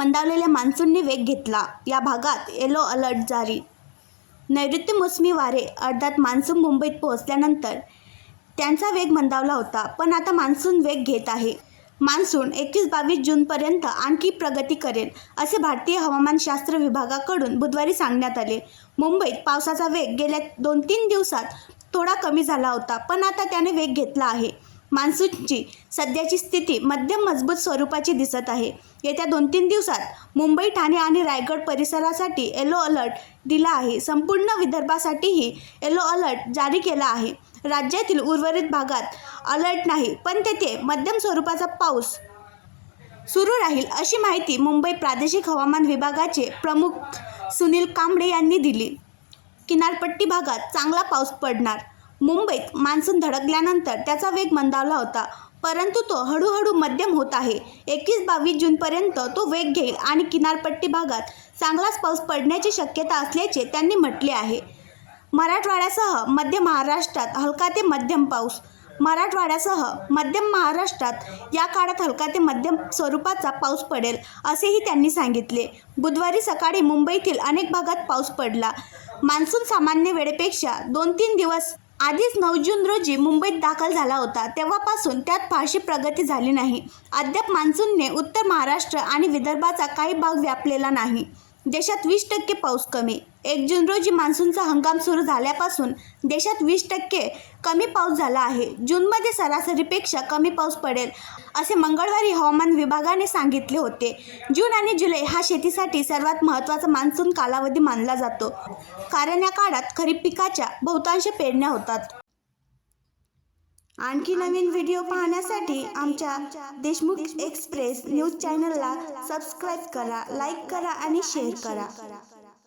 मंदावलेल्या मान्सूनने वेग घेतला. या भागात येलो अलर्ट जारी. नैऋत्य मोसमी वारे अर्धात मान्सून मुंबईत पोहोचल्यानंतर त्यांचा वेग मंदावला होता पण आता मान्सून वेग घेत आहे. मान्सून एकवीस बावीस जूनपर्यंत आणखी प्रगती करेल असे भारतीय हवामानशास्त्र विभागाकडून बुधवारी सांगण्यात आले. मुंबईत पावसाचा वेग गेल्या दोन तीन दिवसात थोडा कमी झाला होता पण आता त्याने वेग घेतला आहे. मान्सूनची सध्याची स्थिती मध्यम मजबूत स्वरूपाची दिसत आहे. येत्या दोन तीन दिवसात मुंबई ठाणे आणि रायगड परिसरासाठी येलो अलर्ट दिला आहे. संपूर्ण विदर्भासाठीही येलो अलर्ट जारी केला आहे. राज्यातील उर्वरित भागात अलर्ट नाही पण तेथे मध्यम स्वरूपाचा पाऊस सुरू राहील अशी माहिती मुंबई प्रादेशिक हवामान विभागाचे प्रमुख सुनील कांबळे यांनी दिली. किनारपट्टी भागात चांगला पाऊस पडणार मुंबईत मान्सून धडकल्यानंतर त्याचा वेग मंदावला होता परंतु तो हळूहळू मध्यम होत आहे. एकवीस बावीस जूनपर्यंत तो वेग घेईल आणि किनारपट्टी भागात चांगलाच पाऊस पडण्याची शक्यता असल्याचे त्यांनी म्हटले आहे. मराठवाड्यासह मध्य महाराष्ट्रात हलका ते मध्यम पाऊस. मराठवाड्यासह मध्यम महाराष्ट्रात या काळात हलका ते मध्यम स्वरूपाचा पाऊस पडेल असेही त्यांनी सांगितले. बुधवारी सकाळी मुंबईतील अनेक भागात पाऊस पडला. मान्सून सामान्य वेळेपेक्षा दोन तीन दिवस आधीच नऊ जून रोजी मुंबईत दाखल झाला होता. तेव्हापासून त्यात फारशी प्रगती झाली नाही. अद्याप मान्सूनने उत्तर महाराष्ट्र आणि विदर्भाचा काही भाग व्यापलेला नाही. देशात वीस टक्के पाऊस कमी एक जून रोजी मान्सूनचा हंगाम सुरू झाल्यापासून देशात वीस टक्के कमी पाऊस झाला आहे. जूनमध्ये सरासरीपेक्षा कमी पाऊस पडेल असे मंगळवारी हवामान विभागाने सांगितले होते. जून आणि जुलै हा शेतीसाठी सर्वात महत्त्वाचा मान्सून कालावधी मानला जातो. कारण या काळात खरीप पिकाच्या बहुतांश पेरण्या होतात. आणखी नवीन व्हिडिओ पाहण्यासाठी आमच्या देशमुख एक्सप्रेस न्यूज चॅनलला सबस्क्राईब करा लाईक करा आणि शेअर करा.